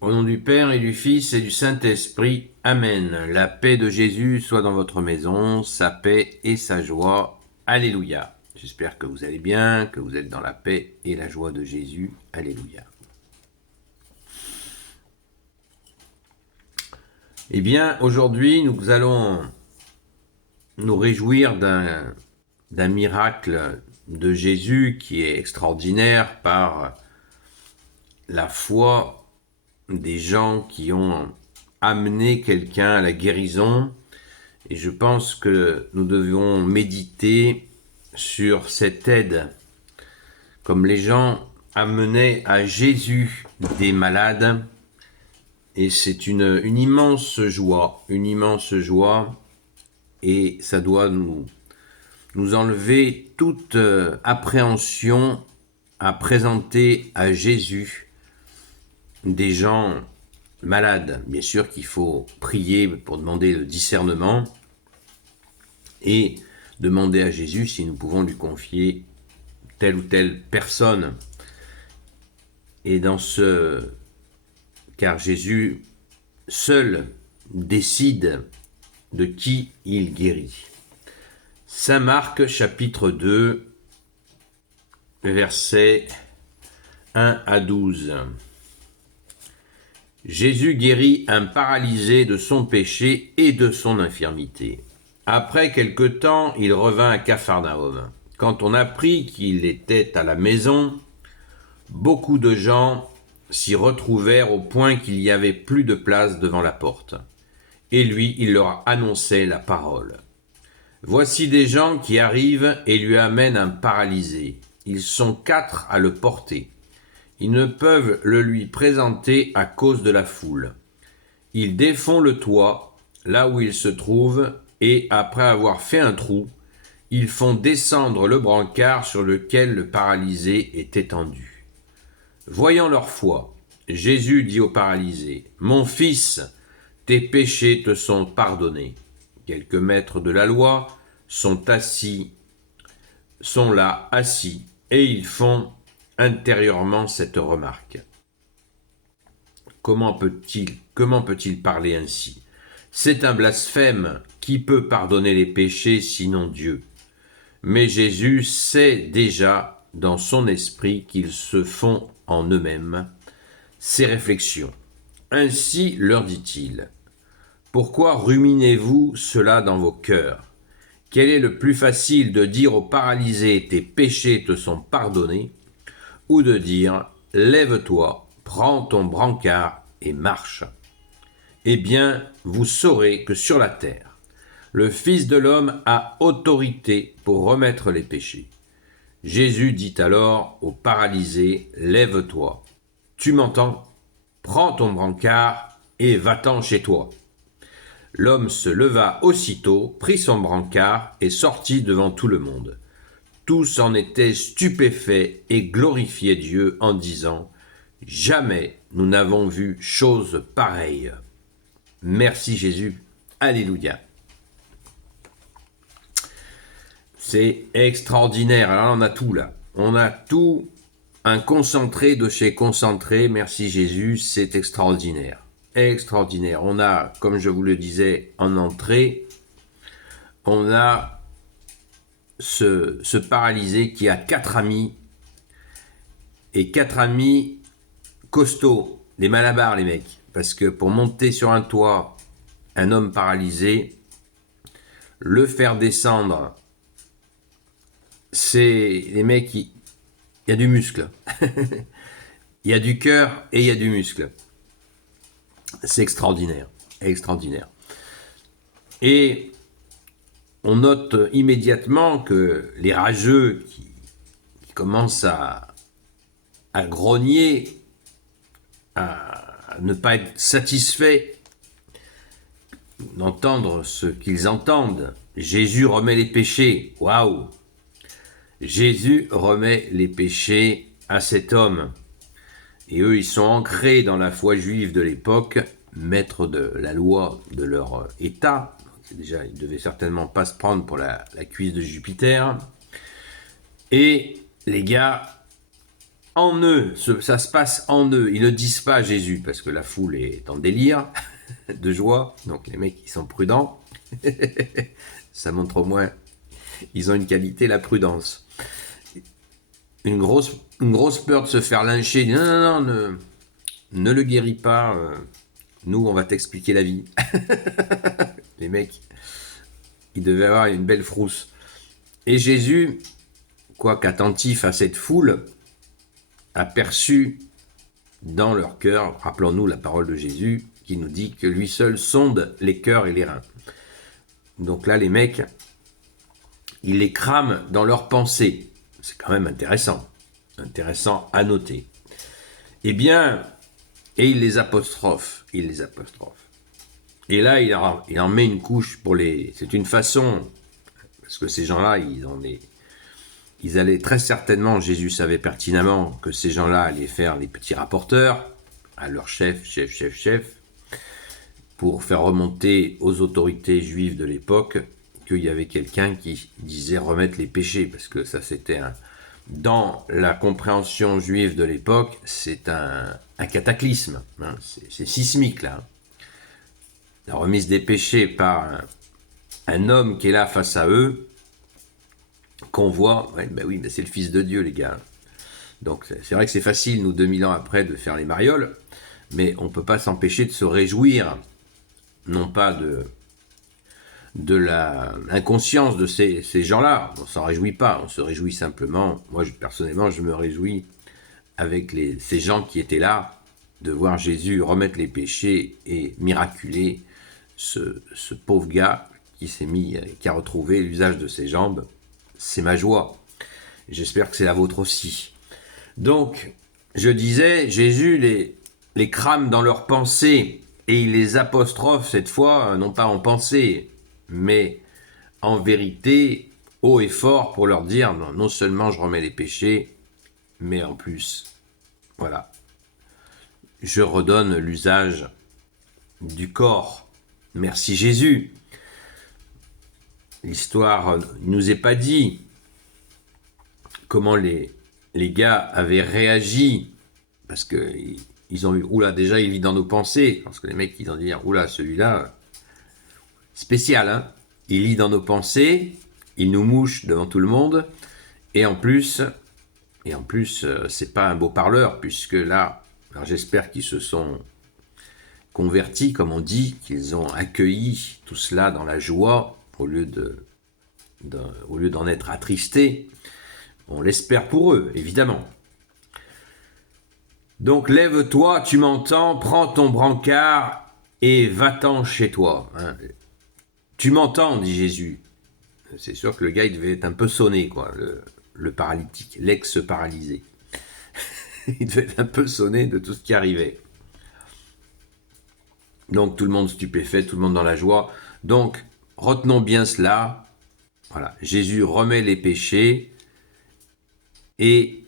Au nom du Père et du Fils et du Saint-Esprit. Amen. La paix de Jésus soit dans votre maison, sa paix et sa joie. Alléluia. J'espère que vous allez bien, que vous êtes dans la paix et la joie de Jésus. Alléluia. Eh bien, aujourd'hui, nous allons nous réjouir d'un miracle de Jésus qui est extraordinaire par la foi des gens qui ont amené quelqu'un à la guérison. Et je pense que nous devons méditer sur cette aide, comme les gens amenaient à Jésus des malades. Et c'est une immense joie, et ça doit nous enlever toute appréhension à présenter à Jésus des gens malades. Bien sûr qu'il faut prier pour demander le discernement et demander à Jésus si nous pouvons lui confier telle ou telle personne. Et car Jésus seul décide de qui il guérit. Saint Marc chapitre 2, versets 1 à 12. Jésus guérit un paralysé de son péché et de son infirmité. Après quelque temps, il revint à Capharnaüm. Quand on apprit qu'il était à la maison, beaucoup de gens s'y retrouvèrent au point qu'il n'y avait plus de place devant la porte. Et lui, il leur annonçait la parole. Voici des gens qui arrivent et lui amènent un paralysé. Ils sont 4 à le porter. Ils ne peuvent le lui présenter à cause de la foule. Ils défont le toit, là où il se trouve, et après avoir fait un trou, ils font descendre le brancard sur lequel le paralysé est étendu. Voyant leur foi, Jésus dit au paralysé, « Mon fils, tes péchés te sont pardonnés. » Quelques maîtres de la loi sont là assis, et ils font intérieurement cette remarque. Comment peut-il parler ainsi? C'est un blasphème. Qui peut pardonner les péchés sinon Dieu? Mais Jésus sait déjà dans son esprit qu'ils se font en eux-mêmes ces réflexions. Ainsi leur dit-il, « Pourquoi ruminez-vous cela dans vos cœurs? Quel est le plus facile de dire au paralysé, tes péchés te sont pardonnés, ou de dire, lève-toi, prends ton brancard et marche. Eh bien, vous saurez que sur la terre, le Fils de l'homme a autorité pour remettre les péchés. » Jésus dit alors au paralysé, lève-toi. Tu m'entends? Prends ton brancard et va-t'en chez toi. L'homme se leva aussitôt, prit son brancard et sortit devant tout le monde. Tous en étaient stupéfaits et glorifiaient Dieu en disant « Jamais nous n'avons vu chose pareille. » Merci Jésus. Alléluia. C'est extraordinaire. Alors on a tout là. On a tout, un concentré de chez concentré. Merci Jésus, c'est extraordinaire. Extraordinaire. On a, comme je vous le disais en entrée, on a ce paralysé qui a 4 amis, et 4 amis costauds, des malabars les mecs, parce que pour monter sur un toit, un homme paralysé, le faire descendre, c'est les mecs, il y a du muscle, il y a du cœur et il y a du muscle. C'est extraordinaire, extraordinaire. Et on note immédiatement que les rageux qui commencent à grogner, à ne pas être satisfaits d'entendre ce qu'ils entendent. Jésus remet les péchés. Waouh! Jésus remet les péchés à cet homme. Et eux, ils sont ancrés dans la foi juive de l'époque, maîtres de la loi de leur État. Déjà, ils ne devaient certainement pas se prendre pour la cuisse de Jupiter. Et les gars, en eux, ça se passe en eux. Ils ne disent pas à Jésus, parce que la foule est en délire de joie, donc les mecs, ils sont prudents. Ça montre au moins, ils ont une qualité, la prudence. Une grosse peur de se faire lyncher. Non, non, non, ne le guéris pas. Nous, on va t'expliquer la vie. Les mecs, ils devaient avoir une belle frousse. Et Jésus, quoique attentif à cette foule, a perçu dans leur cœur, rappelons-nous la parole de Jésus, qui nous dit que lui seul sonde les cœurs et les reins. Donc là, les mecs, il les crame dans leurs pensées. C'est quand même intéressant à noter. Eh bien, et il les apostrophe. Et là, il en met une couche pour les... C'est une façon, parce que ces gens-là, ils allaient très certainement, Jésus savait pertinemment que ces gens-là allaient faire les petits rapporteurs à leur chef, pour faire remonter aux autorités juives de l'époque qu'il y avait quelqu'un qui disait remettre les péchés, parce que ça c'était dans la compréhension juive de l'époque, c'est un cataclysme, hein, c'est sismique là. La remise des péchés par un homme qui est là face à eux, qu'on voit, oui, c'est le Fils de Dieu les gars. Donc c'est vrai que c'est facile, nous 2000 ans après, de faire les marioles, mais on ne peut pas s'empêcher de se réjouir, non pas de l'inconscience de ces gens-là, on ne s'en réjouit pas, on se réjouit simplement, moi personnellement je me réjouis avec ces gens qui étaient là, de voir Jésus remettre les péchés et miraculer ce pauvre gars qui a retrouvé l'usage de ses jambes. C'est ma joie, j'espère que c'est la vôtre aussi. Donc, je disais, Jésus les crame dans leurs pensées, et il les apostrophe cette fois, non pas en pensée, mais en vérité, haut et fort, pour leur dire, non seulement je remets les péchés, mais en plus, voilà, je redonne l'usage du corps. Merci Jésus. L'histoire ne nous est pas dit comment les gars avaient réagi, parce que ils ont eu, oula, déjà il lit dans nos pensées, parce que les mecs ils ont dit, oula, celui-là, spécial, hein, il lit dans nos pensées, il nous mouche devant tout le monde, et en plus, c'est pas un beau parleur, puisque là, alors j'espère qu'ils se sont convertis, comme on dit, qu'ils ont accueilli tout cela dans la joie, au lieu d'en être attristés. On l'espère pour eux, évidemment. Donc lève-toi, tu m'entends, prends ton brancard et va-t'en chez toi. Hein. Tu m'entends, dit Jésus. C'est sûr que le gars, il devait être un peu sonné, quoi, le paralytique, l'ex-paralysé. Il devait être un peu sonné de tout ce qui arrivait. Donc tout le monde stupéfait, tout le monde dans la joie. Donc retenons bien cela. Voilà, Jésus remet les péchés et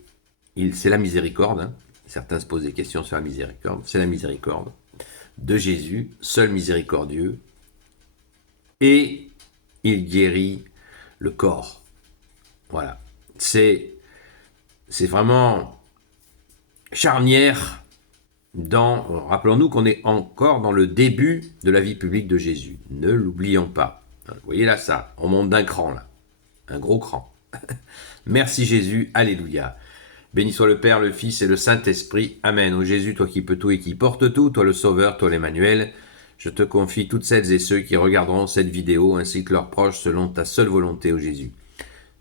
c'est la miséricorde. Hein. Certains se posent des questions sur la miséricorde. C'est la miséricorde de Jésus, seul miséricordieux. Et il guérit le corps. Voilà. C'est vraiment charnière rappelons-nous qu'on est encore dans le début de la vie publique de Jésus. Ne l'oublions pas. Vous voyez là ça, on monte d'un cran là. Un gros cran. Merci Jésus, alléluia. Béni soit le Père, le Fils et le Saint-Esprit. Amen. Ô Jésus, toi qui peux tout et qui portes tout, toi le Sauveur, toi l'Emmanuel, je te confie toutes celles et ceux qui regarderont cette vidéo ainsi que leurs proches selon ta seule volonté, ô Jésus.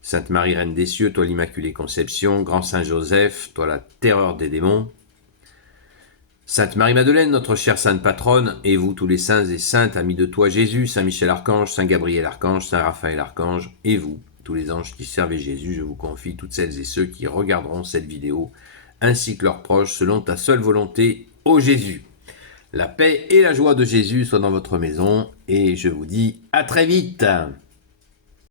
Sainte Marie, Reine des cieux, toi l'Immaculée Conception, Grand Saint Joseph, toi la terreur des démons, Sainte Marie-Madeleine, notre chère Sainte Patronne, et vous tous les saints et saintes, amis de toi Jésus, Saint Michel Archange, Saint Gabriel Archange, Saint Raphaël Archange, et vous, tous les anges qui servent Jésus, je vous confie toutes celles et ceux qui regarderont cette vidéo, ainsi que leurs proches, selon ta seule volonté, ô Jésus. La paix et la joie de Jésus soient dans votre maison, et je vous dis à très vite.